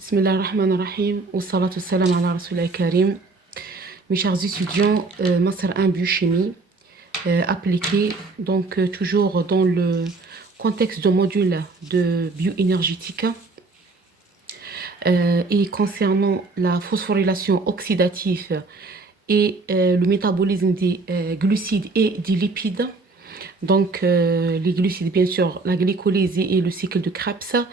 Bismillah ar-Rahman ar-Rahim, wa salatu salam ala Rasulullah Karim. Mes chers étudiants, Master 1 biochimie appliquée, donc toujours dans le contexte de module de bioénergétique et concernant la phosphorylation oxydative et le métabolisme des glucides et des lipides. Donc les glucides, bien sûr, la glycolyse et le cycle de Krebs.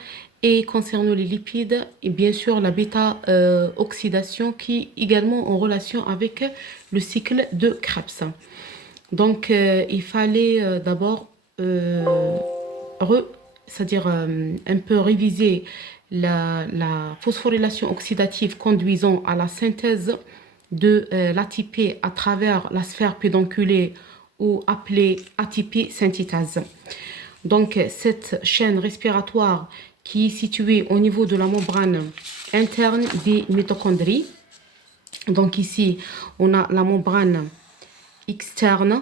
Et concernant les lipides, et bien sûr la bêta-oxydation qui est également en relation avec le cycle de Krebs. Donc il fallait d'abord c'est-à-dire un peu réviser la phosphorylation oxydative conduisant à la synthèse de l'ATP à travers la sphère pédonculée ou appelée ATP synthétase. Donc cette chaîne respiratoire qui est située au niveau de la membrane interne des mitochondries. Donc ici, on a la membrane externe.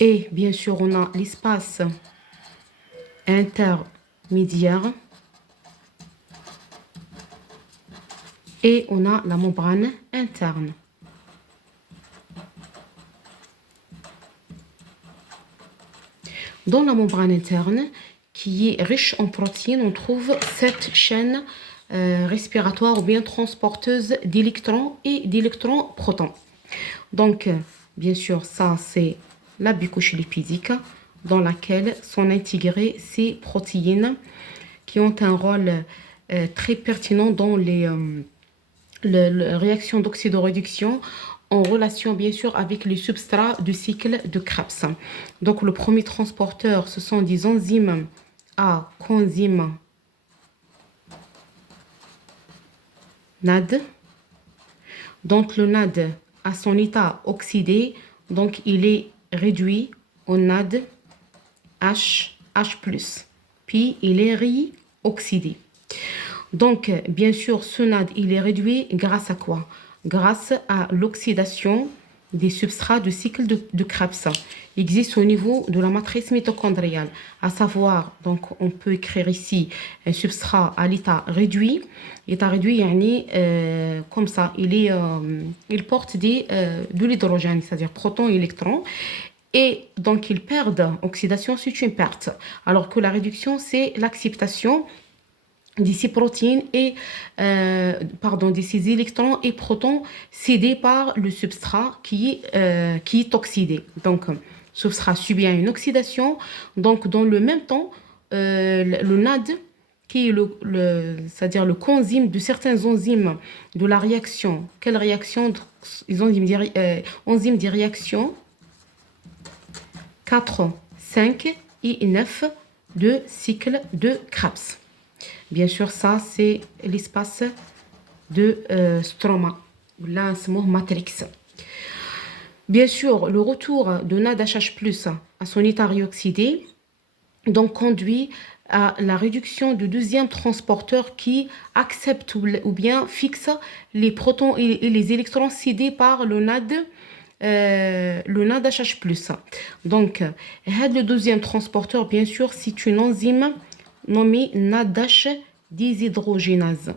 Et bien sûr, on a l'espace intermédiaire. Et on a la membrane interne. Dans la membrane interne, qui est riche en protéines, on trouve cette chaîne respiratoire ou bien transporteuse d'électrons et d'électrons-protons. Donc, bien sûr, ça c'est la bicouche lipidique dans laquelle sont intégrées ces protéines qui ont un rôle très pertinent dans les réaction d'oxydoréduction en relation bien sûr avec les substrats du cycle de Krebs. Donc le premier transporteur, ce sont des enzymes à coenzyme NAD. Donc le NAD à son état oxydé, donc il est réduit au NAD H+, puis il est réoxydé. Donc, bien sûr, ce NAD, il est réduit grâce à quoi? Grâce à l'oxydation des substrats du cycle de Krebs. Il existe au niveau de la matrice mitochondriale, à savoir, donc on peut écrire ici un substrat à l'état réduit. L'état réduit, comme ça, il porte de l'hydrogène, c'est-à-dire protons et électrons. Et donc, ils perdent. Oxydation, c'est une perte. Alors que la réduction, c'est l'acceptation de ces protéines et de ces électrons et protons cédés par le substrat qui est oxydé. Donc, le substrat subit une oxydation. Donc, dans le même temps, le NAD, qui est c'est-à-dire le coenzyme de certaines enzymes de la réaction. Quelle réaction? Les enzymes des réactions 4, 5 et 9 de cycle de Krebs. Bien sûr, ça, c'est l'espace de stroma, là, c'est mon matrix. Bien sûr, le retour de NADH+, à son état réoxydé, donc conduit à la réduction du deuxième transporteur qui accepte ou bien fixe les protons et les électrons cédés par le NADH+. Donc, le deuxième transporteur, bien sûr, c'est une enzyme nommée NADH déshydrogénase.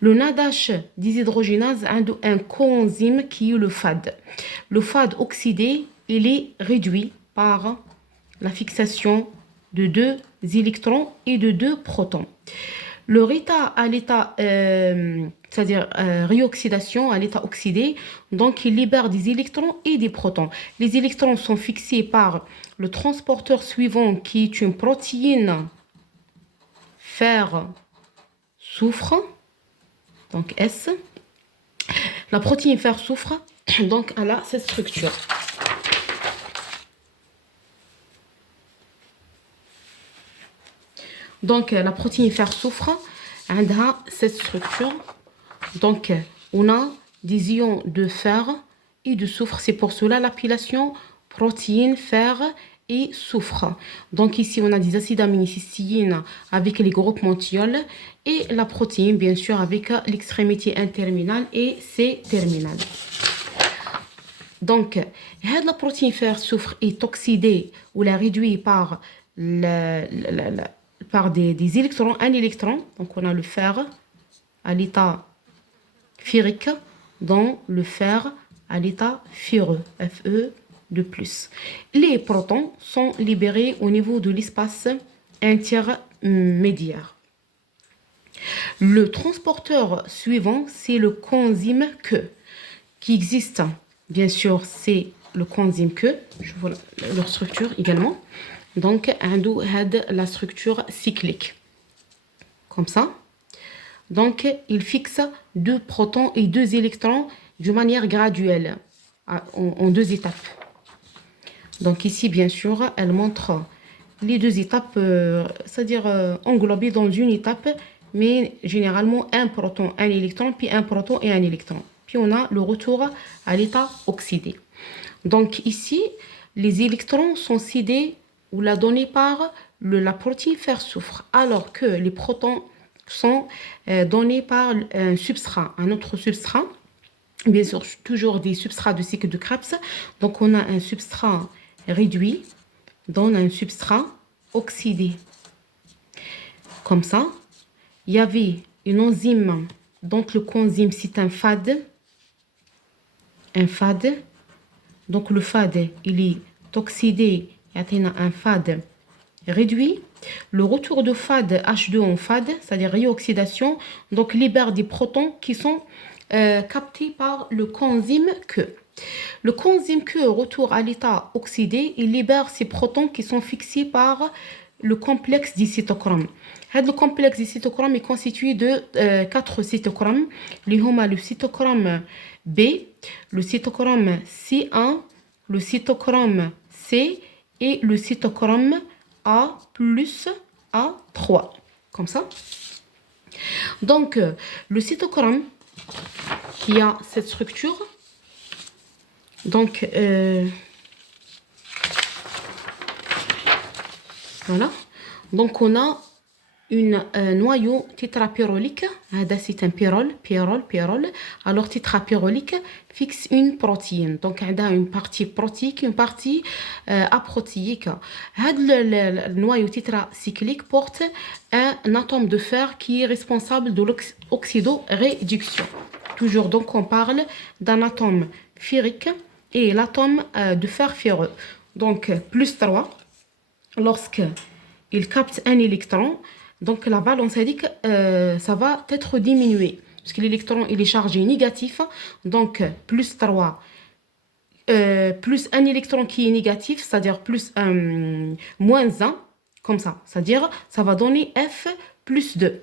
Le NADH déshydrogénase a un coenzyme qui est le FAD. Le FAD oxydé, il est réduit par la fixation de 2 électrons et de 2 protons. Leur état à l'état, c'est-à-dire réoxydation à l'état oxydé, donc il libère des électrons et des protons. Les électrons sont fixés par le transporteur suivant qui est une protéine fer-soufre, donc S. La protéine fer-soufre, donc elle a cette structure. Donc, la protéine fer-soufre a cette structure. Donc, on a des ions de fer et de soufre. C'est pour cela l'appellation protéine fer et soufre. Donc ici, on a des acides aminocystéines avec les groupes monthiols et la protéine, bien sûr, avec l'extrémité N-terminale et C-terminale. Donc, la protéine fer soufre est oxydée ou la réduit par, par des électrons, un électron. Donc, on a le fer à l'état ferrique dans le fer à l'état ferreux, Fe de plus. Les protons sont libérés au niveau de l'espace intermédiaire. Le transporteur suivant, c'est le coenzyme Q, qui existe, bien sûr, c'est le coenzyme Q, je vois leur structure également. Donc, عنده la structure cyclique, comme ça. Donc, il fixe 2 protons et 2 électrons de manière graduelle, en 2 étapes. Donc ici, bien sûr, elle montre les 2 étapes, c'est-à-dire englobées dans une étape, mais généralement un proton, un électron, puis un proton et un électron. Puis on a le retour à l'état oxydé. Donc ici, les électrons sont cédés ou la donnée par la protéine fer soufre, alors que les protons sont donnés par un substrat, un autre substrat. Bien sûr, toujours des substrats de cycle de Krebs. Donc, on a un substrat réduit, donne un substrat oxydé. Comme ça, il y avait une enzyme, donc le coenzyme, c'est un FAD. Un FAD. Donc, le FAD, il est oxydé, il y a un FAD réduit. Le retour de FAD H2 en FAD, c'est-à-dire réoxydation, donc libère des protons qui sont captés par le coenzyme Q. Le coenzyme Q, retour à l'état oxydé, il libère ces protons qui sont fixés par le complexe des cytochromes. Le complexe des cytochromes est constitué de 4 cytochromes. Les hommes, le cytochrome B, le cytochrome C1, le cytochrome C et le cytochrome A plus A3. Comme ça. Donc, le cytochrome qui a cette structure, donc, voilà. Donc, on a un noyau tétrapyrolique. C'est un pyrrole. Alors, tétrapyrolique fixe une protéine. Donc, on a une partie protéique, une partie aprotéique. Le noyau tétracyclique porte un atome de fer qui est responsable de l'oxydoréduction. Toujours, donc, on parle d'un atome ferrique et l'atome de fer ferreux. Donc, plus 3, lorsqu'il capte un électron, donc la valence indique ça va être diminué. Parce que l'électron, il est chargé négatif. Donc, plus 3, plus un électron qui est négatif, c'est-à-dire plus moins 1, comme ça. C'est-à-dire, ça va donner F plus 2.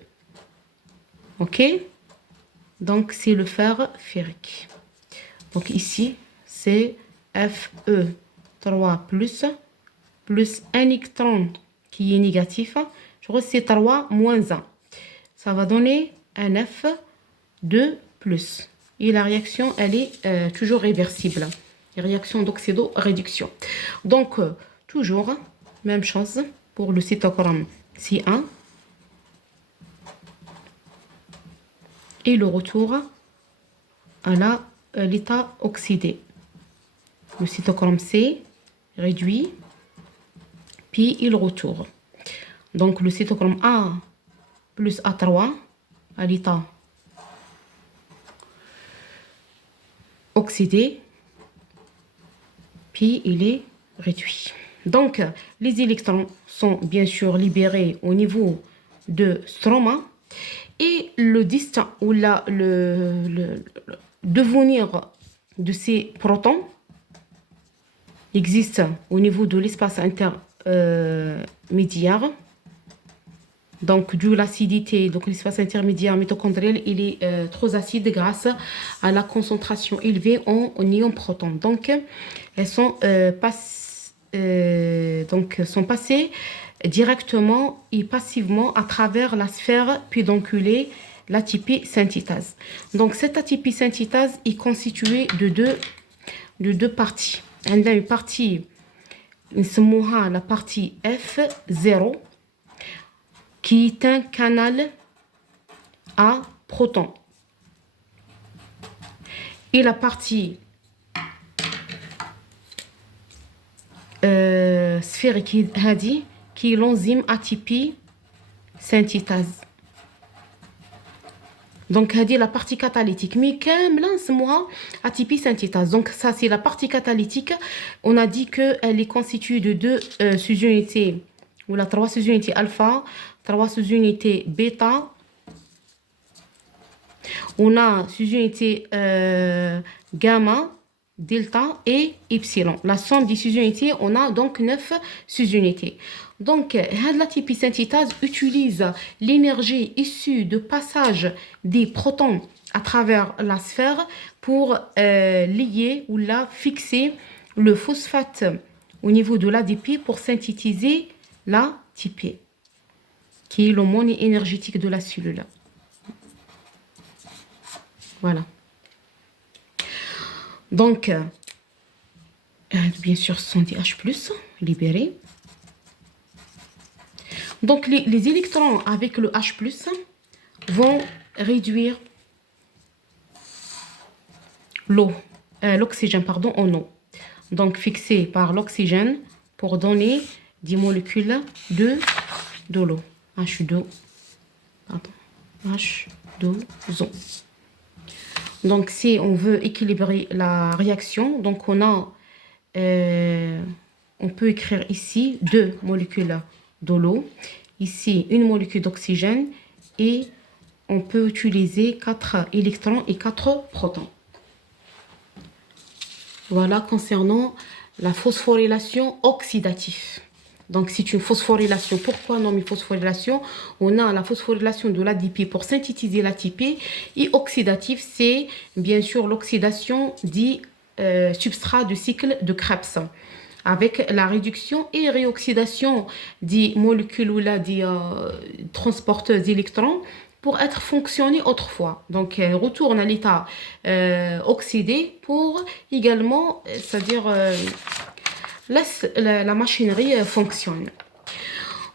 OK? Donc, c'est le fer ferrique. Donc, ici, c'est Fe3 plus un électron qui est négatif. Je crois que c'est 3 moins 1. Ça va donner un F2 plus. Et la réaction, elle est toujours réversible. La réaction d'oxydoréduction. Donc, toujours, même chose pour le cytochrome C1. Et le retour à l'état oxydé. Le cytochrome C réduit, puis il retourne. Donc, le cytochrome A plus A3 à l'état oxydé, puis il est réduit. Donc, les électrons sont bien sûr libérés au niveau de stroma et le distant ou le devenir de ces protons existe au niveau de l'espace intermédiaire. Donc, d'où l'acidité, donc l'espace intermédiaire mitochondrial, il est trop acide grâce à la concentration élevée en ions protons. Donc, elles sont, sont passées directement et passivement à travers la sphère pédonculée, l'ATP synthétase. Donc, cette ATP synthétase est constituée de deux parties. Une partie نسموها la partie F0 qui est un canal à protons. Et la partie sphérique qui est l'enzyme ATP synthétase. Donc, هذه la partie catalytique. Mais كاملة نسموها ATP synthétase. Donc, ça, c'est la partie catalytique. On a dit qu'elle est constituée de deux sous-unités, ou la trois sous-unités alpha, trois sous-unités bêta. On a sous-unité gamma, delta et epsilon. La somme des sous-unités, on a donc 9 sous-unités. Donc, l'ATP synthétase utilise l'énergie issue de passage des protons à travers la sphère pour lier ou la fixer le phosphate au niveau de l'ADP pour synthétiser l'ATP, qui est le monnaie énergétique de la cellule. Voilà. Donc, bien sûr, ce sont des H+, libérés. Donc, les électrons avec le H+, vont réduire l'oxygène en eau. Donc, fixé par l'oxygène pour donner des molécules de l'eau. H2O. Donc, si on veut équilibrer la réaction, donc on peut écrire ici 2 molécules de l'eau, ici une molécule d'oxygène et on peut utiliser 4 électrons et 4 protons. Voilà concernant la phosphorylation oxydative. Donc, c'est une phosphorylation. Pourquoi non, mais phosphorylation? On a la phosphorylation de l'ADP pour synthétiser l'ATP. Et oxydatif, c'est bien sûr l'oxydation des substrats du cycle de Krebs, avec la réduction et réoxydation des molécules ou là, des transporteurs d'électrons pour être fonctionné autrefois. Donc, retourne à l'état oxydé pour également, c'est-à-dire laisse la machinerie fonctionne.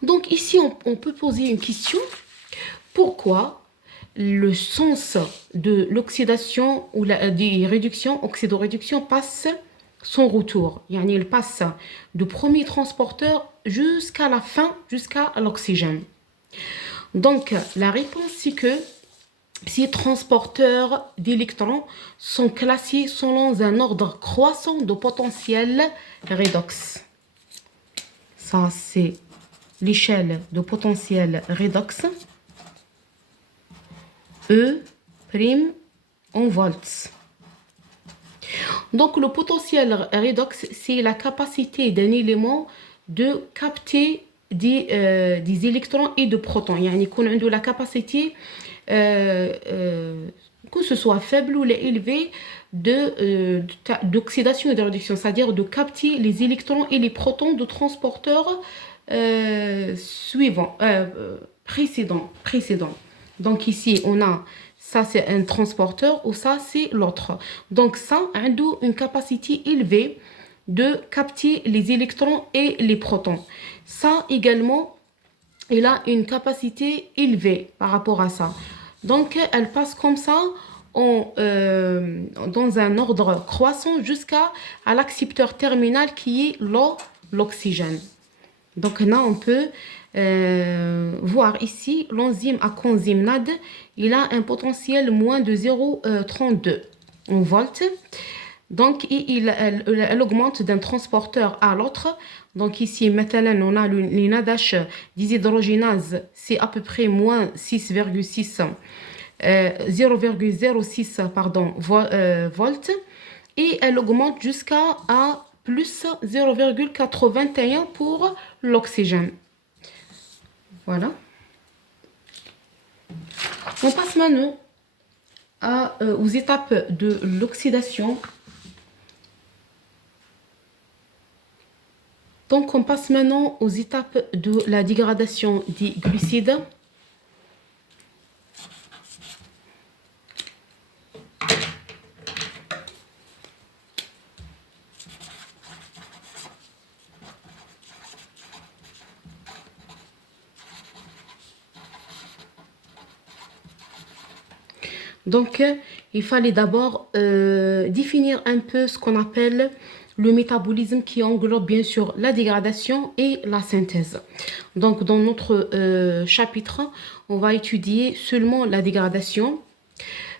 Donc ici, on peut poser une question. Pourquoi le sens de l'oxydation ou des réductions, oxydoréduction passe son retour? Il passe du premier transporteur jusqu'à la fin, jusqu'à l'oxygène. Donc la réponse, c'est que ces transporteurs d'électrons sont classés selon un ordre croissant de potentiel redox. Ça, c'est l'échelle de potentiel redox. E' en volts. Donc, le potentiel redox, c'est la capacité d'un élément de capter des électrons et de protons. On a de la capacité que ce soit faible ou élevé d'oxydation et de réduction, c'est-à-dire de capter les électrons et les protons de transporteurs précédents. Donc ici, on a ça, c'est un transporteur ou ça, c'est l'autre. Donc ça a une capacité élevée de capter les électrons et les protons. Ça également, il a une capacité élevée par rapport à ça. Donc, elle passe comme ça dans un ordre croissant jusqu'à l'accepteur terminal qui est l'oxygène. Donc, là, on peut voir ici l'enzyme à coenzyme NAD. Il a un potentiel moins de 0,32 en volts. Donc, elle augmente d'un transporteur à l'autre. Donc, ici, maintenant, on a les NADH déshydrogénase, c'est à peu près moins 6,6, 0,06 volts. Et elle augmente jusqu'à plus 0,81 pour l'oxygène. Voilà. On passe maintenant aux étapes de l'oxydation. Donc, on passe maintenant aux étapes de la dégradation des glucides. Donc, il fallait d'abord définir un peu ce qu'on appelle le métabolisme qui englobe bien sûr la dégradation et la synthèse. Donc, dans notre chapitre, on va étudier seulement la dégradation.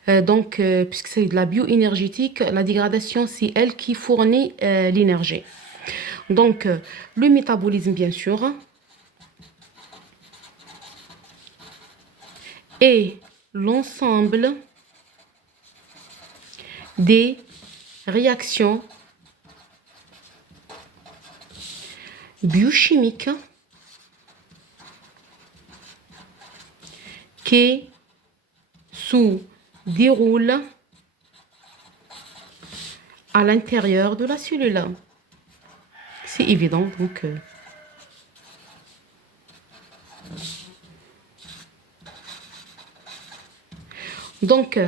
Puisque c'est de la bioénergétique, la dégradation, c'est elle qui fournit l'énergie. Donc, le métabolisme, bien sûr, est l'ensemble des réactions biochimiques qui se déroulent à l'intérieur de la cellule. C'est évident, donc,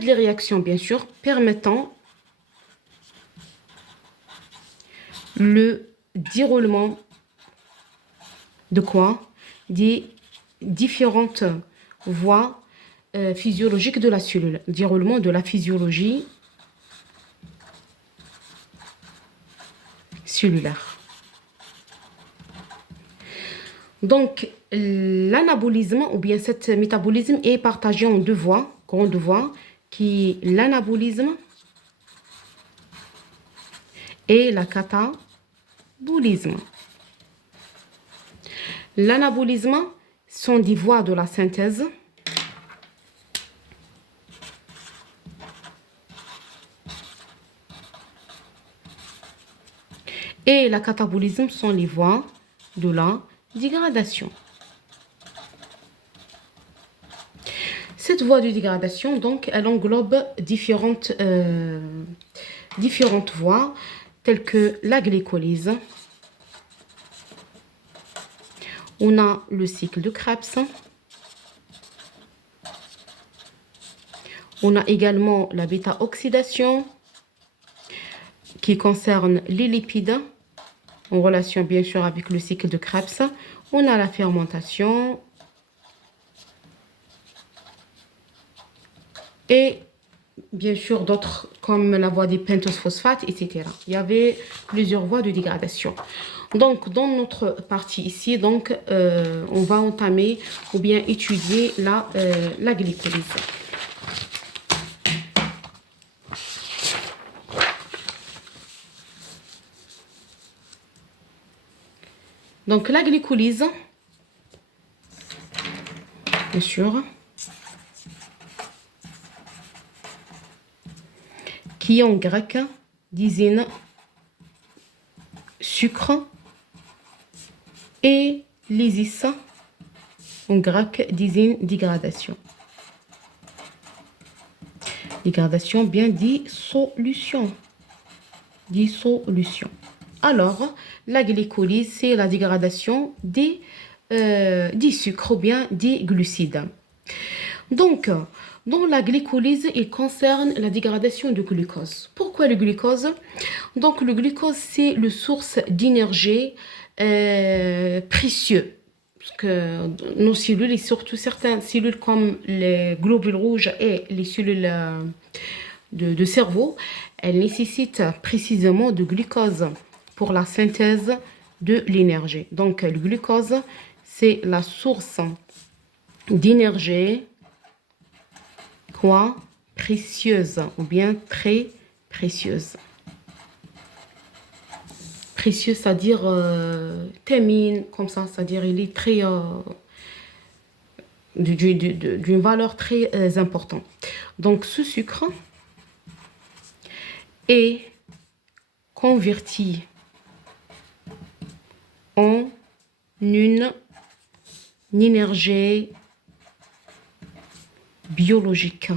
les réactions, bien sûr, permettant le déroulement de quoi? Des différentes voies physiologiques de la cellule. Déroulement de la physiologie cellulaire. Donc, l'anabolisme, ou bien cet métabolisme, est partagé en deux voies, grandes voies, qui est l'anabolisme et la catabolisme. L'anabolisme sont des voies de la synthèse et la catabolisme sont les voies de la dégradation. Cette voie de dégradation, donc, elle englobe différentes voies, telles que la glycolyse. On a le cycle de Krebs. On a également la bêta-oxydation, qui concerne les lipides, en relation bien sûr avec le cycle de Krebs. On a la fermentation. Et bien sûr d'autres comme la voie des pentose phosphates, etc. Il y avait plusieurs voies de dégradation. Donc, dans notre partie ici, donc, on va entamer ou bien étudier la glycolyse. Donc, la glycolyse, bien sûr, qui en grec désigne sucre, et lysis en grec désigne dégradation. Dégradation, bien dissolution. Dissolution. Alors, la glycolyse, c'est la dégradation des sucres ou bien des glucides. Donc, dans la glycolyse, il concerne la dégradation du glucose. Pourquoi le glucose? Donc, le glucose, c'est le source d'énergie précieux. Parce que nos cellules, et surtout certaines cellules comme les globules rouges et les cellules de cerveau, elles nécessitent précisément de glucose pour la synthèse de l'énergie. Donc, le glucose, c'est la source d'énergie quoi? Précieuse ou bien très précieuse. Précieux, c'est-à-dire thémine, comme ça, c'est-à-dire il est très d'une valeur très importante. Donc, ce sucre est converti en une énergie biologique.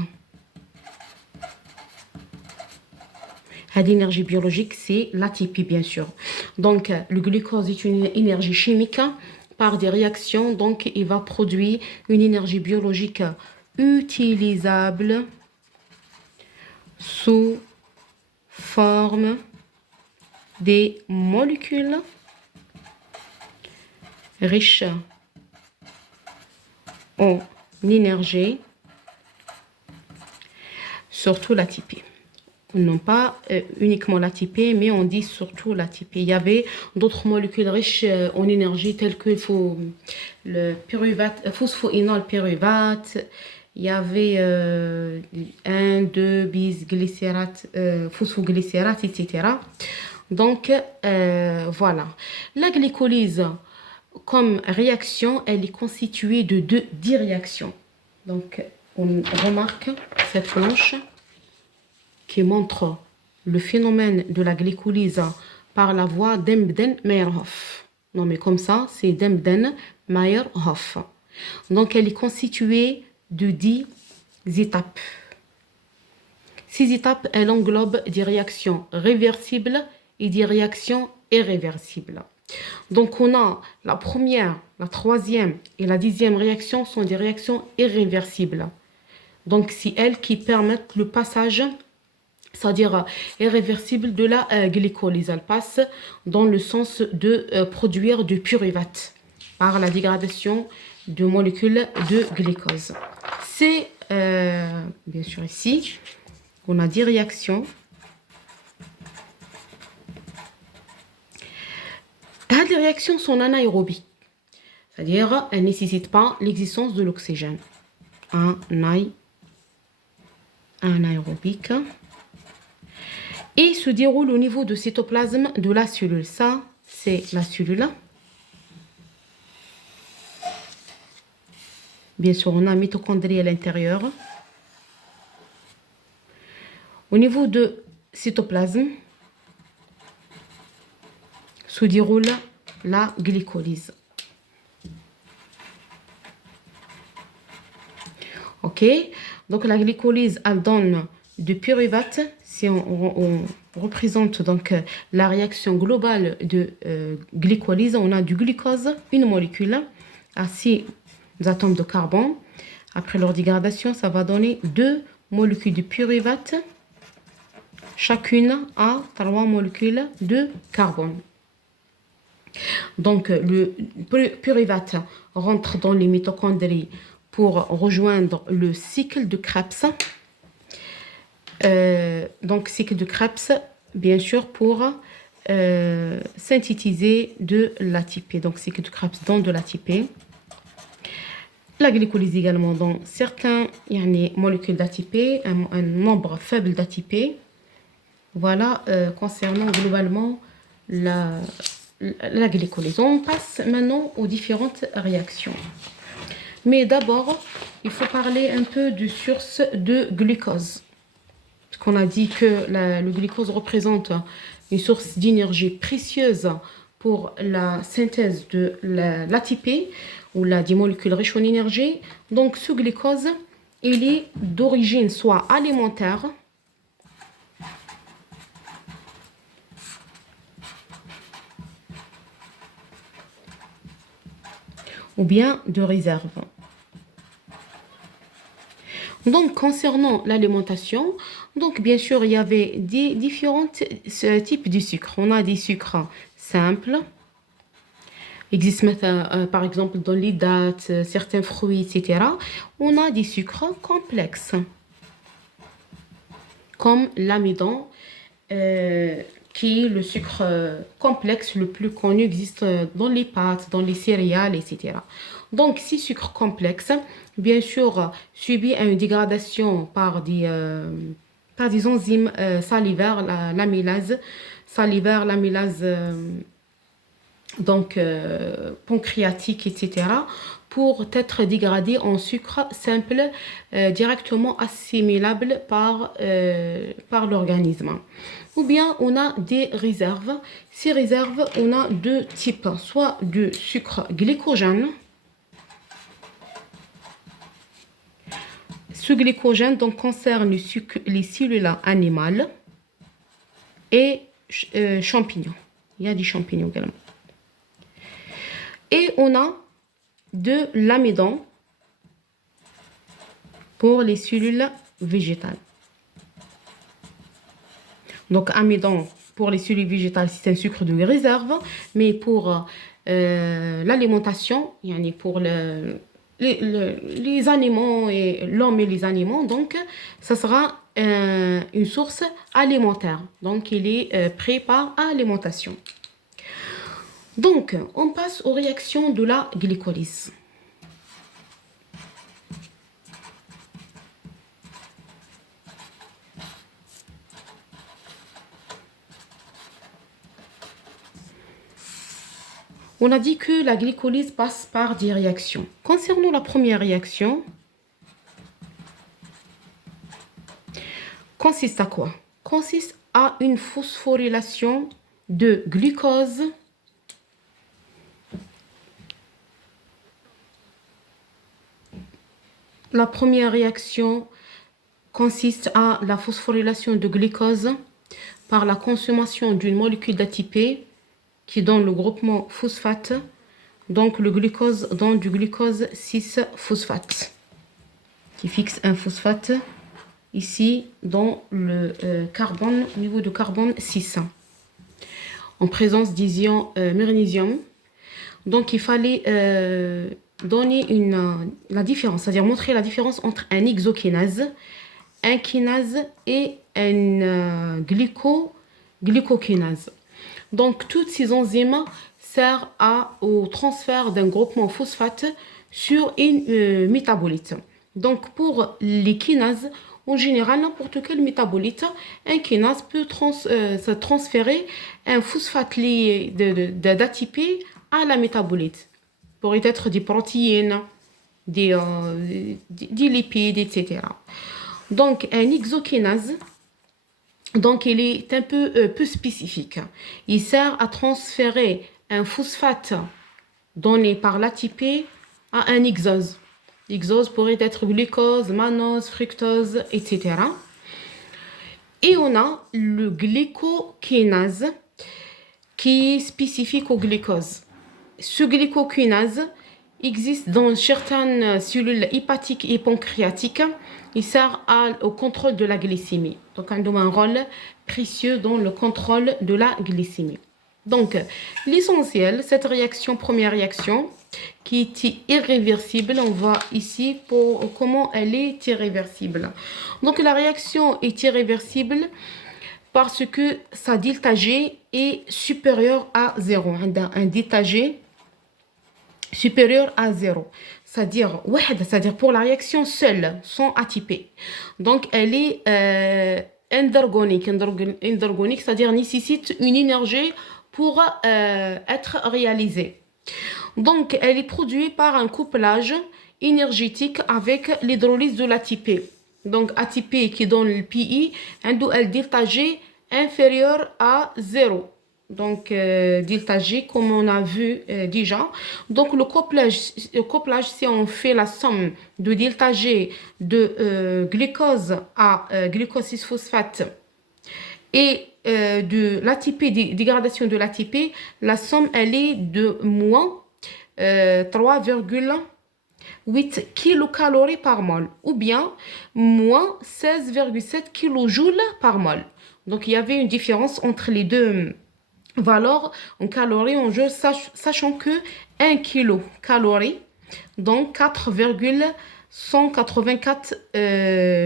L'énergie biologique, c'est l'ATP, bien sûr. Donc, le glucose est une énergie chimique par des réactions. Donc, il va produire une énergie biologique utilisable sous forme des molécules riches en énergie surtout l'ATP. Non pas uniquement l'ATP, mais on dit surtout l'ATP. Il y avait d'autres molécules riches en énergie telles que le pyruvate, phosphoénol pyruvate. Il y avait 1, 2 bisglycérate, phosphoglycérate, etc. Donc, voilà. La glycolyse, comme réaction, elle est constituée de 10 réactions. Donc, on remarque cette planche qui montre le phénomène de la glycolyse par la voie d'Embden-Meyerhof. Non, mais comme ça, c'est d'Embden-Meyerhof. Donc, elle est constituée de 10 étapes. Ces étapes, elles englobent des réactions réversibles et des réactions irréversibles. Donc, on a la première, la troisième et la 10e réaction sont des réactions irréversibles. Donc, c'est elles qui permettent le passage, c'est-à-dire irréversible, de la glycolyse. Elle passe dans le sens de produire du pyruvate par la dégradation de molécules de glucose. C'est, bien sûr, ici, on a 10 réactions. Les réactions sont anaérobies, c'est-à-dire elles ne nécessitent pas l'existence de l'oxygène. Anaérobique. Et se déroule au niveau du cytoplasme de la cellule. Ça, c'est la cellule. Bien sûr, on a mitochondrie à l'intérieur. Au niveau de cytoplasme, se déroule la glycolyse. Ok, donc la glycolyse, elle donne du pyruvate. Si on représente donc la réaction globale de glycolyse, on a du glucose, une molécule, à 6 atomes de carbone. Après leur dégradation, ça va donner 2 molécules de pyruvate, chacune a 3 molécules de carbone. Donc, le pyruvate rentre dans les mitochondries pour rejoindre le cycle de Krebs. Donc, cycle de Krebs, bien sûr, pour synthétiser de l'ATP. Donc, cycle de Krebs dans de l'ATP. La glycolyse également dans certaines molécules d'ATP, un nombre faible d'ATP. Voilà, concernant globalement la glycolyse. On passe maintenant aux différentes réactions. Mais d'abord, il faut parler un peu de source de glucose. Parce qu'on a dit que le glucose représente une source d'énergie précieuse pour la synthèse de l'ATP ou des molécules riches en énergie. Donc, ce glucose, il est d'origine soit alimentaire, ou bien de réserve. Donc, concernant l'alimentation, donc bien sûr, il y avait des différents types de sucres. On a des sucres simples, existent par exemple dans les dattes, certains fruits, etc. On a des sucres complexes, comme l'amidon, qui est le sucre complexe le plus connu, existe dans les pâtes, dans les céréales, etc. Donc, ces sucres complexes, bien sûr, subissent une dégradation par des enzymes salivaires, l'amylase salivaire, l'amylase pancréatique, etc., pour être dégradés en sucre simple directement assimilable par l'organisme. Ou bien on a des réserves. Ces réserves, on a 2 types, soit de sucre glycogène. Ce glycogène donc concerne les cellules animales et champignons. Il y a des champignons également. Et on a de l'amidon pour les cellules végétales. Donc, amidon pour les cellules végétales, c'est un sucre de réserve, mais pour l'alimentation, pour les animaux et l'homme et les animaux, donc, ça sera une source alimentaire. Donc, il est prêt par alimentation. Donc, on passe aux réactions de la glycolyse. On a dit que la glycolyse passe par des réactions. Concernant la première réaction, consiste à quoi? Consiste à une phosphorylation de glucose La première réaction consiste à la phosphorylation de glucose par la consommation d'une molécule d'ATP qui donne le groupement phosphate. Donc le glucose donne du glucose 6-phosphate qui fixe un phosphate ici dans le carbone, au niveau de carbone 6 en présence d'ion magnésium. Donc il fallait donner la différence, c'est-à-dire montrer la différence entre un hexokinase, un kinase et un glycokinase. Donc toutes ces enzymes servent au transfert d'un groupement phosphate sur une métabolite. Donc pour les kinases, en général, n'importe quel métabolite, un kinase peut se transférer un phosphate lié d'ATP à la métabolite. Pourrait être des protéines, des lipides, etc. Donc, un hexokinase, donc il est un peu spécifique. Il sert à transférer un phosphate donné par l'ATP à un hexose. Hexose pourrait être glucose, mannose, fructose, etc. Et on a le glycokinase qui est spécifique au glucose. Ce glycokinase existe dans certaines cellules hépatiques et pancréatiques. Il sert au contrôle de la glycémie. Donc, il a un rôle précieux dans le contrôle de la glycémie. Donc, l'essentiel, cette réaction, première réaction, qui est irréversible, on voit ici pour comment elle est irréversible. Donc, la réaction est irréversible parce que sa delta G est supérieur à 0. Un delta G supérieur à 0. C'est-à-dire pour la réaction seule, sans ATP. Donc, elle est endergonique. Endergonique, c'est-à-dire nécessite une énergie pour être réalisée. Donc, elle est produite par un couplage énergétique avec l'hydrolyse de l'ATP. Donc, ATP qui donne le PI, un delta G inférieur à 0. Donc, delta G, comme on a vu déjà. Donc, le couplage, si on fait la somme de delta G de glucose à glucose 6-phosphate et de l'ATP, dégradation de l'ATP, la somme, elle est de moins 3,8 kilocalories par mol ou bien moins 16,7 kilojoules par mol. Donc, il y avait une différence entre les deux valeurs en calories en jeu, sachant que 1 kilocalorie, donc 4,184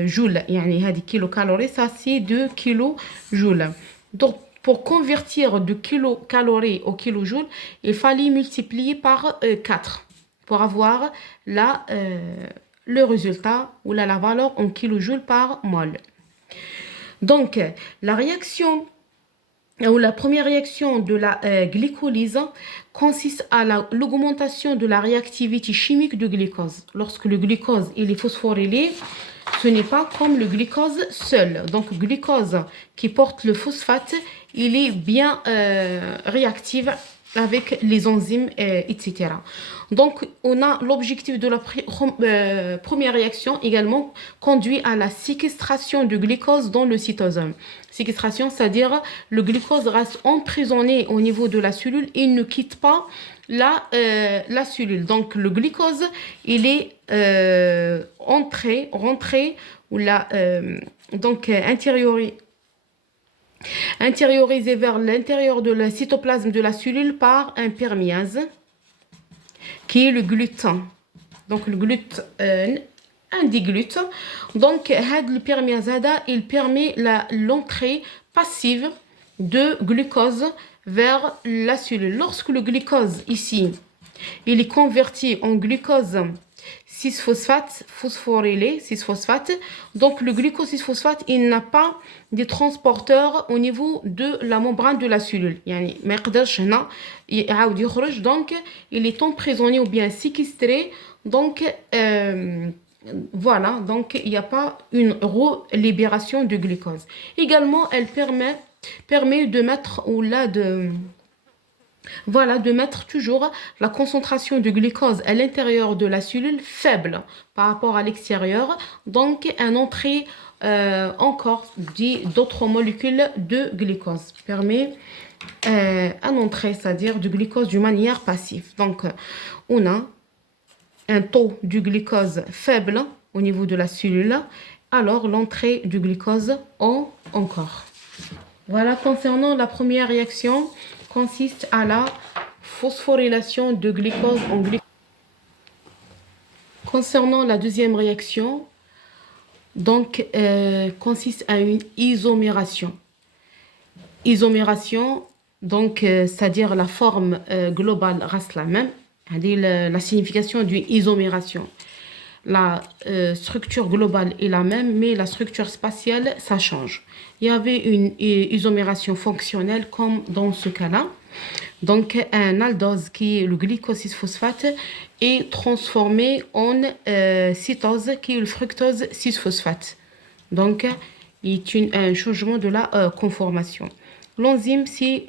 joules. Yani, hadi kilocalories, ça c'est 2 kilojoules. Donc, pour convertir de kilocalories au kilojoules, il fallait multiplier par 4 pour avoir le résultat ou la valeur en kilojoules par mol. Donc, la réaction ou la première réaction de la glycolyse consiste à l'augmentation de la réactivité chimique du glucose. Lorsque le glucose il est phosphorylé, ce n'est pas comme le glucose seul. Donc, le glucose qui porte le phosphate, il est bien réactif avec les enzymes, etc. Donc, on a l'objectif de la première réaction également conduit à la séquestration du glucose dans le cytosome. Séquestration, c'est-à-dire le glucose reste emprisonné au niveau de la cellule et il ne quitte pas la cellule. Donc, le glucose, il est rentré ou intériorisé vers l'intérieur de la cytoplasme de la cellule par un perméase qui est le gluten. Donc, le gluten un diglute. Donc, le perméase, il permet l'entrée passive de glucose vers la cellule. Lorsque le glucose ici, il est converti en glucose 6-phosphate phosphorylé, 6-phosphate. Donc, le glucose 6-phosphate, il n'a pas de transporteur au niveau de la membrane de la cellule. يعني ما يقدرش هنا يعاود يخرج. Donc, il est emprisonné ou bien séquestré. Donc, voilà. Donc, il n'y a pas une relibération de glucose. Également, elle permet de mettre ou là de mettre toujours la concentration de glucose à l'intérieur de la cellule faible par rapport à l'extérieur. Donc, un entrée encore d'autres molécules de glucose permet un entrée, c'est-à-dire du glucose d'une manière passive. Donc, on a un taux du glucose faible au niveau de la cellule, alors l'entrée du glucose encore. Voilà, concernant la première réaction, consiste à la phosphorylation de glucose en glucose. Concernant la deuxième réaction, donc consiste à une isomération. Isomération, donc c'est-à-dire la forme globale reste la même. La signification d'une isomération. La structure globale est la même, mais la structure spatiale, ça change. Il y avait une isomération fonctionnelle comme dans ce cas-là. Donc, un aldose qui est le glycose 6-phosphate est transformé en cytose qui est le fructose 6-phosphate. Donc, il y a un changement de la conformation. L'enzyme, c'est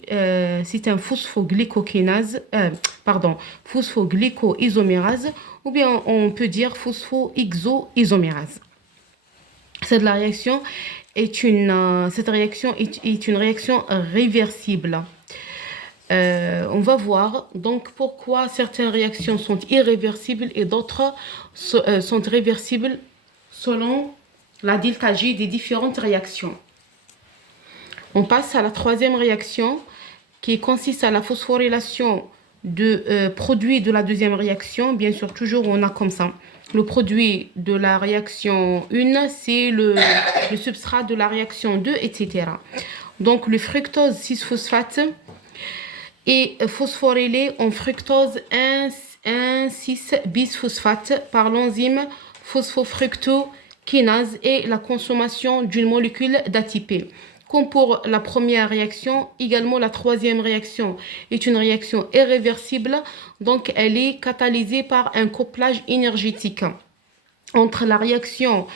un phosphoglycoisomérase, ou bien on peut dire phosphoxoisomérase. Cette réaction est une réaction réversible. On va voir donc pourquoi certaines réactions sont irréversibles et d'autres sont réversibles selon la delta G des différentes réactions. On passe à la troisième réaction qui consiste à la phosphorylation de produits de la deuxième réaction. Bien sûr, toujours on a comme ça. Le produit de la réaction 1, c'est le substrat de la réaction 2, etc. Donc, le fructose 6-phosphate est phosphorylé en fructose 1,6-bisphosphate par l'enzyme phosphofructokinase et la consommation d'une molécule d'ATP. Comme pour la première réaction, également la troisième réaction est une réaction irréversible, donc elle est catalysée par un couplage énergétique entre la réaction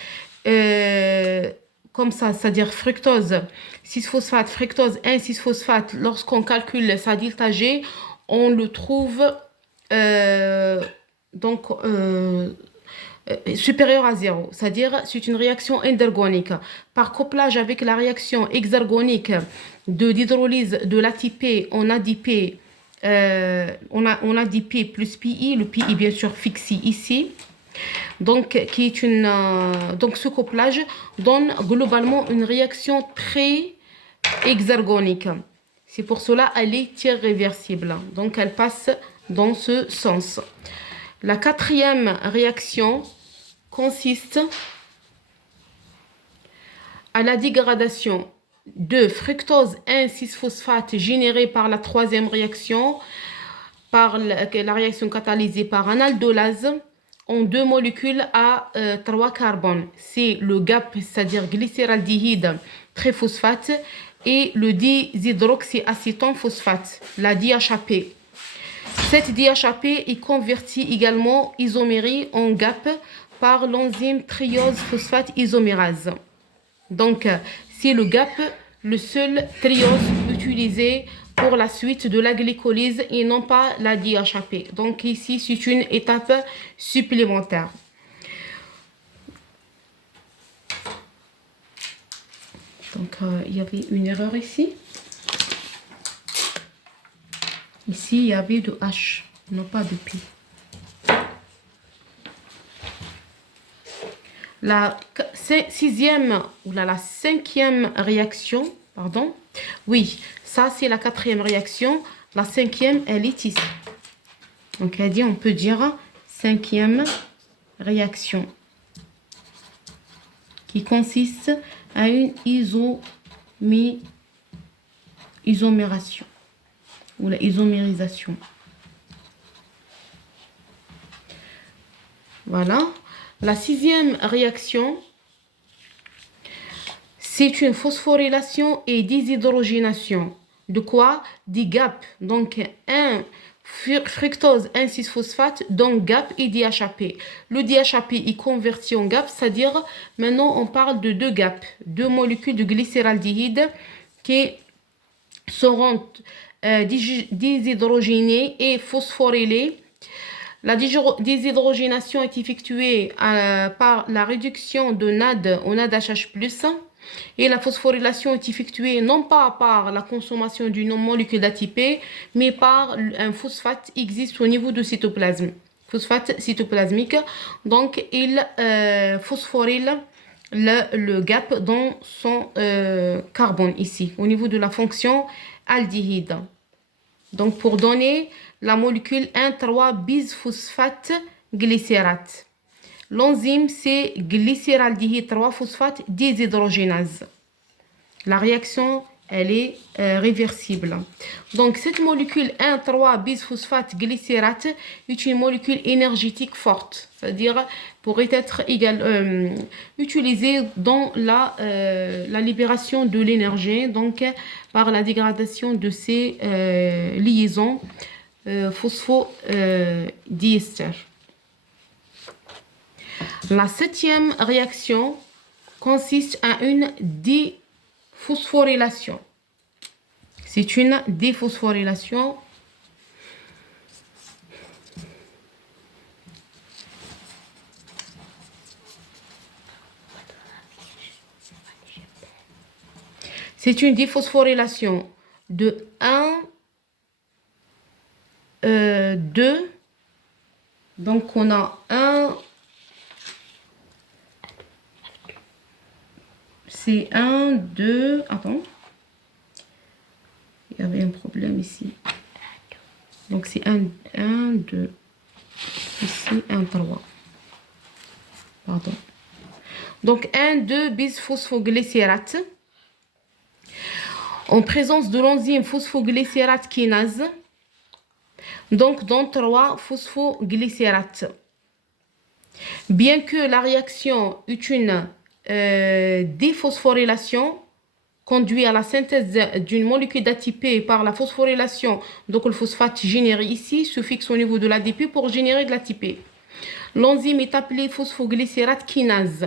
comme ça, c'est-à-dire fructose 6-phosphate, fructose 1,6-phosphate, lorsqu'on calcule sa delta G, on le trouve supérieur à 0, c'est-à-dire c'est une réaction endergonique. Par couplage avec la réaction exergonique de l'hydrolyse de l'ATP en ADP, on a ADP plus PI, le PI bien sûr fixé ici. Donc, donc ce couplage donne globalement une réaction très exergonique. C'est pour cela qu'elle est irréversible. Donc elle passe dans ce sens. La quatrième réaction consiste à la dégradation de fructose 1,6-phosphate générée par la troisième réaction, par la réaction catalysée par un aldolase, en deux molécules à 3 carbones. C'est le GAP, c'est-à-dire glycéraldéhyde triphosphate, et le dihydroxyacétone phosphate, la DHAP. Cette DHAP est convertie également isomérie en GAP par l'enzyme triose phosphate isomérase. Donc, c'est le GAP, le seul triose utilisé pour la suite de la glycolyse et non pas la DHAP. Donc, ici, c'est une étape supplémentaire. Donc, il y avait une erreur ici. Ici, il y avait de H, non pas de P. La cinquième réaction, pardon. Oui, ça c'est la quatrième réaction. La cinquième, elle est ici. Donc, on peut dire cinquième réaction. qui consiste à une isomération ou la isomérisation. Voilà. La 6e réaction, c'est une phosphorylation et déshydrogénation. De quoi? Des GAP. Donc, un fructose 1,6-phosphate, donc GAP et DHAP. Le DHAP est converti en GAP, c'est-à-dire maintenant on parle de 2 GAP, 2 molécules de glycéraldéhyde qui seront déshydrogénées et phosphorylées. La déshydrogénation est effectuée par la réduction de NAD au NADH+, et la phosphorylation est effectuée non pas par la consommation d'une molécule d'ATP, mais par un phosphate qui existe au niveau du cytoplasme, phosphate cytoplasmique. Donc, il phosphoryle le GAP dans son carbone ici, au niveau de la fonction aldéhyde. Donc, pour donner la molécule 1,3-bisphosphate glycérate. L'enzyme, c'est glycéraldéhyde 3-phosphate déshydrogénase. La réaction, elle est réversible. Donc, cette molécule 1,3-bisphosphate glycérate est une molécule énergétique forte, c'est-à-dire pourrait être utilisée dans la libération de l'énergie, donc par la dégradation de ces liaisons phosphodiester. La 7e réaction consiste à une déphosphorylation. C'est une déphosphorylation. C'est une déphosphorylation de 2. Donc, on a 1. C'est 1, 2. Attends. Il y avait un problème ici. Donc, c'est 1, 2. Ici, 1, 3. Pardon. Donc, 1, 2 bisphosphoglycérate. En présence de l'enzyme phosphoglycérate kinase. Donc, dans 3 phosphoglycérates. Bien que la réaction est une déphosphorylation, conduit à la synthèse d'une molécule d'ATP par la phosphorylation, donc le phosphate généré ici se fixe au niveau de l'ADP pour générer de l'ATP. L'enzyme est appelée phosphoglycérate kinase.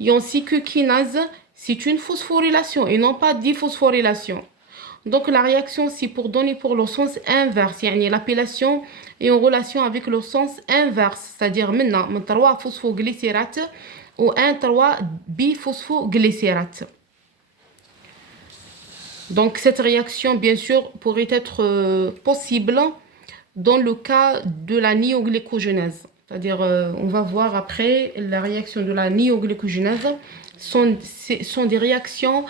Et ainsi que kinase, c'est une phosphorylation et non pas déphosphorylation. Donc la réaction, c'est pour donner pour le sens inverse. L'appellation est en relation avec le sens inverse, c'est-à-dire maintenant 3 phosphoglycérates ou 1,3 biphosphoglycérate. Donc cette réaction, bien sûr, pourrait être possible dans le cas de la néoglycogénèse. C'est-à-dire, on va voir après la réaction de la néoglycogénèse. Sont des réactions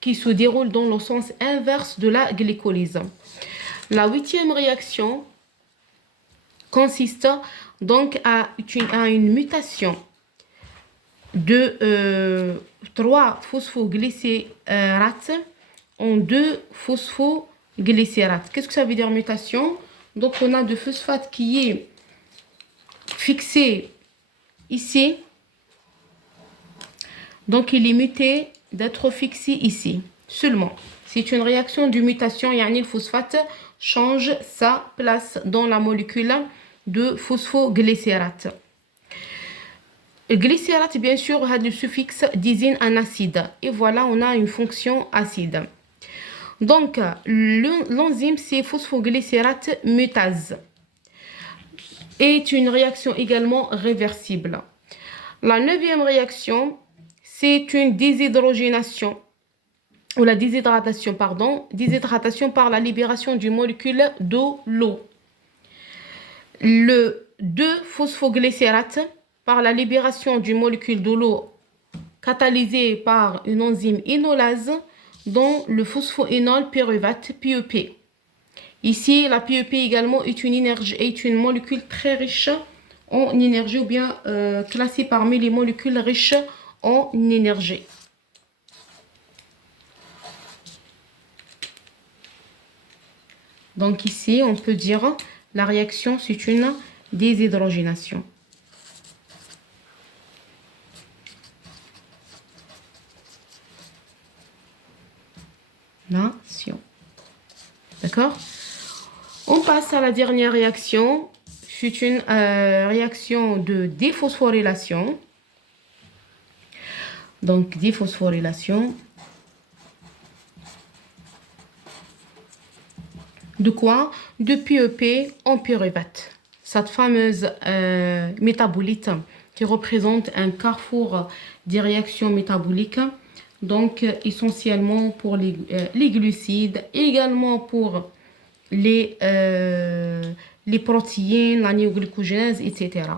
qui se déroulent dans le sens inverse de la glycolyse. La 8e réaction consiste donc à une mutation de 3 phosphoglycérates en 2 phosphoglycérates. Qu'est-ce que ça veut dire mutation? Donc on a de phosphate qui est fixé ici. Donc il est muté d'être fixé ici seulement. C'est une réaction de mutation, le phosphate change sa place dans la molécule de phosphoglycérate. Le glycérate, bien sûr, a le suffixe désigne un acide. Et voilà, on a une fonction acide. Donc, l'enzyme, c'est phosphoglycérate mutase. Est une réaction également réversible. La 9e réaction, c'est une déshydrogénation. Ou la déshydratation, pardon. Déshydratation par la libération d'une molécule de l'eau. Le 2-phosphoglycérate par la libération d'une molécule de l'eau catalysée par une enzyme énolase dont le phosphoénol pyruvate PEP. Ici, la PEP également est une molécule très riche en énergie ou bien classées parmi les molécules riches en énergie. Donc ici, on peut dire la réaction, c'est une déshydrogénation. D'accord? On passe à la dernière réaction. C'est une réaction de déphosphorylation. Donc, déphosphorylation. De quoi? De PEP en pyruvate. Cette fameuse métabolite qui représente un carrefour des réactions métaboliques. Donc, essentiellement pour les glucides, également pour les protéines, la néoglycogénèse, etc.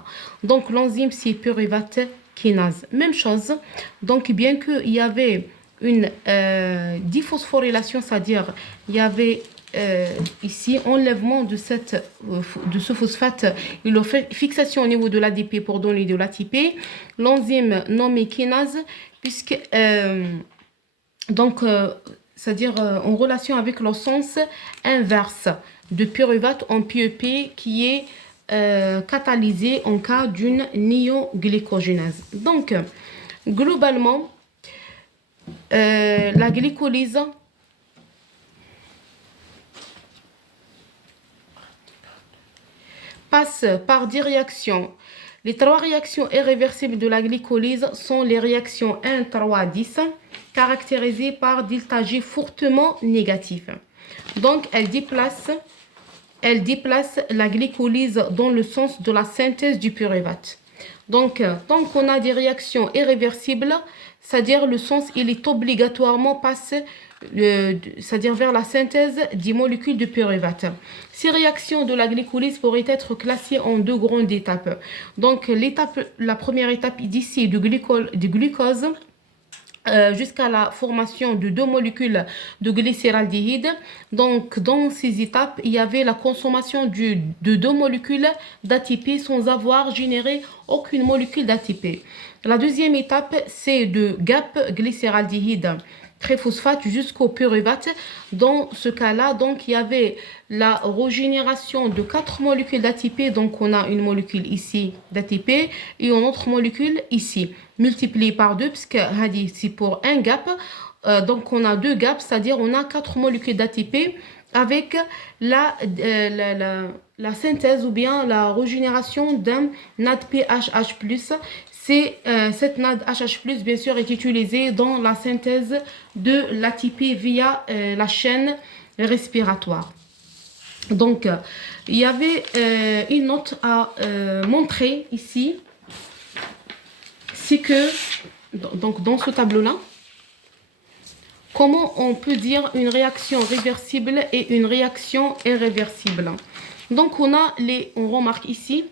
Donc, l'enzyme, c'est pyruvate kinase. Même chose. Donc, bien qu'il y avait une déphosphorylation, c'est-à-dire il y avait ici enlèvement de ce phosphate et leur fixation au niveau de l'ADP pour donner de l'ATP, l'enzyme nommée kinase, puisque c'est-à-dire en relation avec le sens inverse de pyruvate en PEP qui est catalysé en cas d'une néoglycogénèse. Donc, globalement, la glycolyse passe par 10 réactions. Les 3 réactions irréversibles de la glycolyse sont les réactions 1, 3, 10, caractérisées par delta G fortement négatif. Donc, elle déplace la glycolyse dans le sens de la synthèse du pyruvate. Donc, tant qu'on a des réactions irréversibles, c'est-à-dire le sens, il est obligatoirement passé c'est-à-dire vers la synthèse des molécules de pyruvate. Ces réactions de la glycolyse pourraient être classées en 2 grandes étapes. Donc, la première étape d'ici du glucose jusqu'à la formation de 2 molécules de glycéraldéhyde. Donc, dans ces étapes, il y avait la consommation de 2 molécules d'ATP sans avoir généré aucune molécule d'ATP. La deuxième étape, c'est de GAP glycéraldéhyde triphosphate jusqu'au pyruvate. Dans ce cas-là, donc, il y avait la régénération de 4 molécules d'ATP. Donc, on a une molécule ici d'ATP et une autre molécule ici, multipliée par 2, puisque c'est pour un gap. Donc, on a 2 gaps, c'est-à-dire on a 4 molécules d'ATP avec la synthèse ou bien la régénération d'un NADPHH+. Cette NADHH+, bien sûr, est utilisée dans la synthèse de l'ATP via la chaîne respiratoire. Donc, il y avait une note à montrer ici. C'est que, donc dans ce tableau-là, comment on peut dire une réaction réversible et une réaction irréversible. Donc, on remarque ici,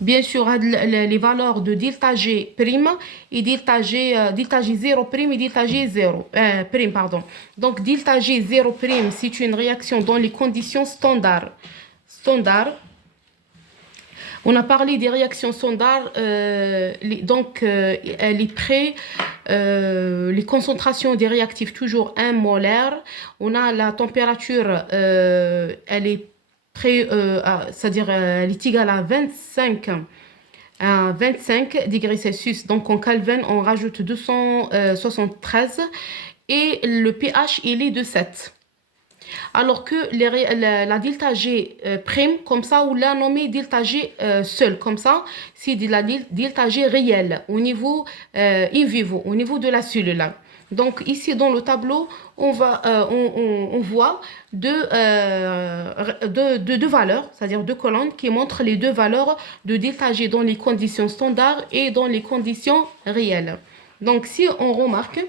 bien sûr, les valeurs de delta G prime et delta G 0 prime et delta G 0 prime, pardon. Donc, delta G 0 prime, c'est une réaction dans les conditions standards. On a parlé des réactions standards, les concentrations des réactifs toujours 1 molaire. On a la température, elle est c'est-à-dire elle est égale à 25 degrés Celsius. Donc en Kelvin, on rajoute 273 et le pH, il est de 7. Alors que la delta G prime, comme ça, ou la nommée delta G seul, comme ça, c'est de la delta G réelle, au niveau in vivo, au niveau de la cellule. Donc ici dans le tableau, on voit deux valeurs, c'est-à-dire 2 colonnes qui montrent les 2 valeurs de delta G dans les conditions standards et dans les conditions réelles. Donc si on remarque,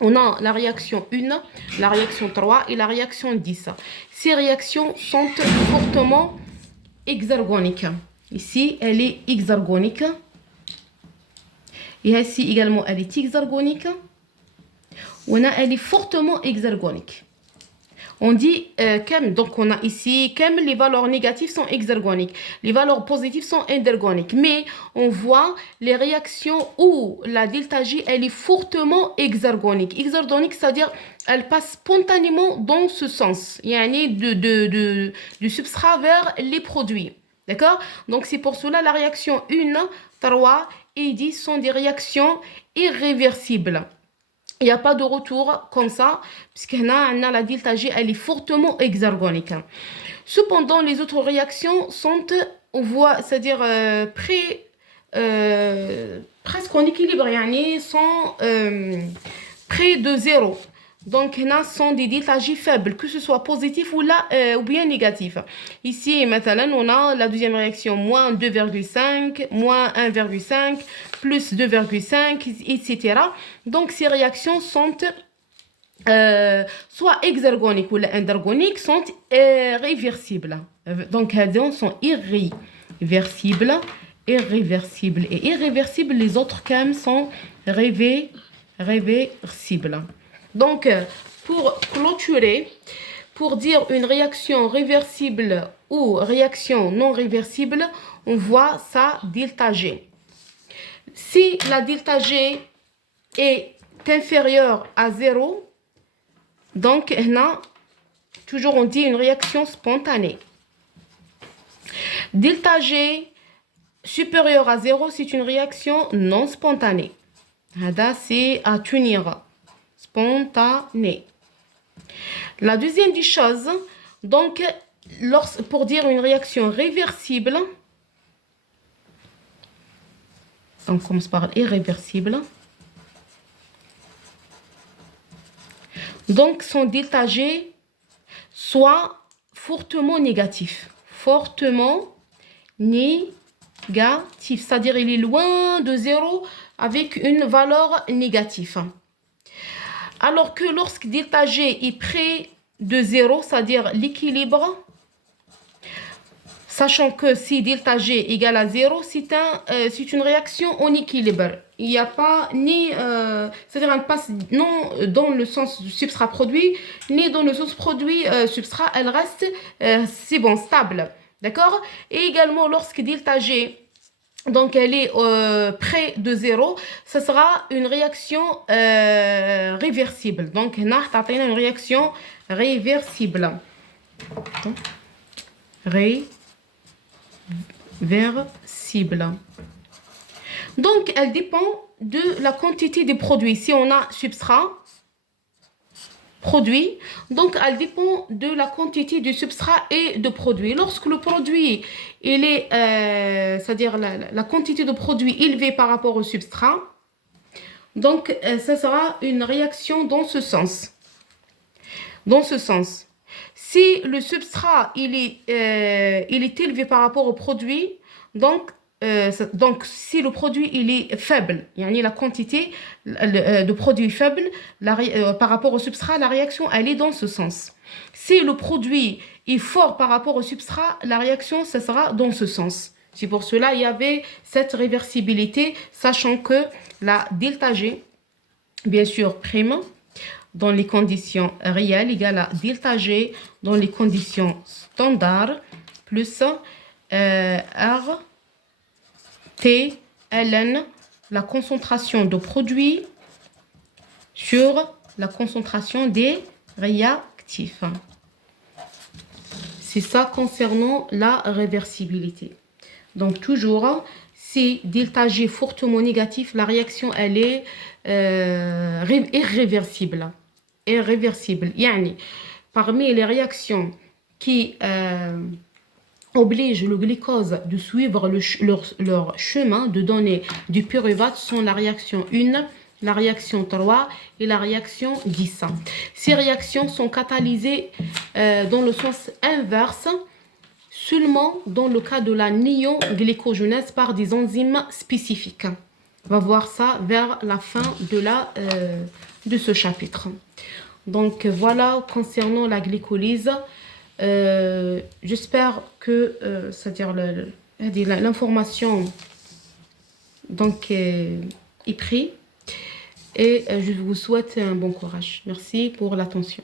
on a la réaction 1, la réaction 3 et la réaction 10. Ces réactions sont fortement hexagoniques. Ici, elle est hexagonique. Et ici également, elle est hexagonique. Elle est fortement hexagonique. On dit donc on a ici les valeurs négatives sont hexergoniques, les valeurs positives sont endergoniques. Mais on voit les réactions où la delta J elle est fortement hexergonique. Hexergonique, c'est-à-dire elle passe spontanément dans ce sens, du substrat vers les produits. D'accord? Donc c'est pour cela la réaction 1, 3 et 10 sont des réactions irréversibles. Il n'y a pas de retour comme ça, puisque la delta G, elle est fortement hexergonique. Cependant, les autres réactions sont, on voit, c'est-à-dire presque en équilibre, sont près de zéro. Donc, là, sont des delta J faibles, que ce soit positif ou bien négatif. Ici, maintenant, on a la deuxième réaction, moins 2,5, moins 1,5, plus 2,5, etc. Donc, ces réactions sont soit exergoniques ou endergoniques, sont réversibles. Donc, elles sont irréversibles, irréversibles. Et irréversibles, les autres quand sont réversibles. Donc, pour clôturer, pour dire une réaction réversible ou réaction non réversible, on voit ça delta G. Si la delta G est inférieure à 0, donc là, toujours on dit une réaction spontanée. Delta G supérieure à 0, c'est une réaction non spontanée. C'est à tenir. Spontanée. La deuxième des choses, donc, pour dire une réaction réversible, on commence par irréversible. Donc, son delta G soit fortement négatif. Fortement négatif. C'est-à-dire, il est loin de 0 avec une valeur négative. Alors que lorsque delta G est près de 0, c'est-à-dire l'équilibre, sachant que si delta G égale à 0, c'est une réaction en équilibre. Il n'y a pas ni, c'est-à-dire elle passe non dans le sens du substrat produit, ni dans le sens produit substrat, elle reste, c'est bon, stable. D'accord? Et également lorsque delta G, donc elle est près de 0, ça sera une réaction réversible. Donc, on a une réaction réversible. Réversible. Donc, elle dépend de la quantité des produits. Si on a substrat, produit, donc elle dépend de la quantité du substrat et de produit. Lorsque le produit, il est, c'est-à-dire la quantité de produit élevée par rapport au substrat, donc ça sera une réaction dans ce sens. Dans ce sens. Si le substrat, il est élevé par rapport au produit, donc si le produit il est faible, la quantité de produit faible par rapport au substrat, la réaction elle est dans ce sens. Si le produit est fort par rapport au substrat, la réaction ça sera dans ce sens. C'est pour cela il y avait cette réversibilité, sachant que la delta G, bien sûr prime, dans les conditions réelles égale à delta G dans les conditions standards plus R T ln, la concentration de produits sur la concentration des réactifs. C'est ça concernant la réversibilité. Donc toujours, si delta G fortement négatif, la réaction elle est irréversible. Irréversible. Parmi les réactions qui obligent le glucose de suivre leur chemin, de donner du pyruvate, sont la réaction 1, la réaction 3 et la réaction 10. Ces réactions sont catalysées dans le sens inverse seulement dans le cas de la néoglycogenèse par des enzymes spécifiques. On va voir ça vers la fin de ce chapitre. Donc voilà concernant la glycolyse. J'espère que c'est-à-dire l'information donc est prise et je vous souhaite un bon courage. Merci pour l'attention.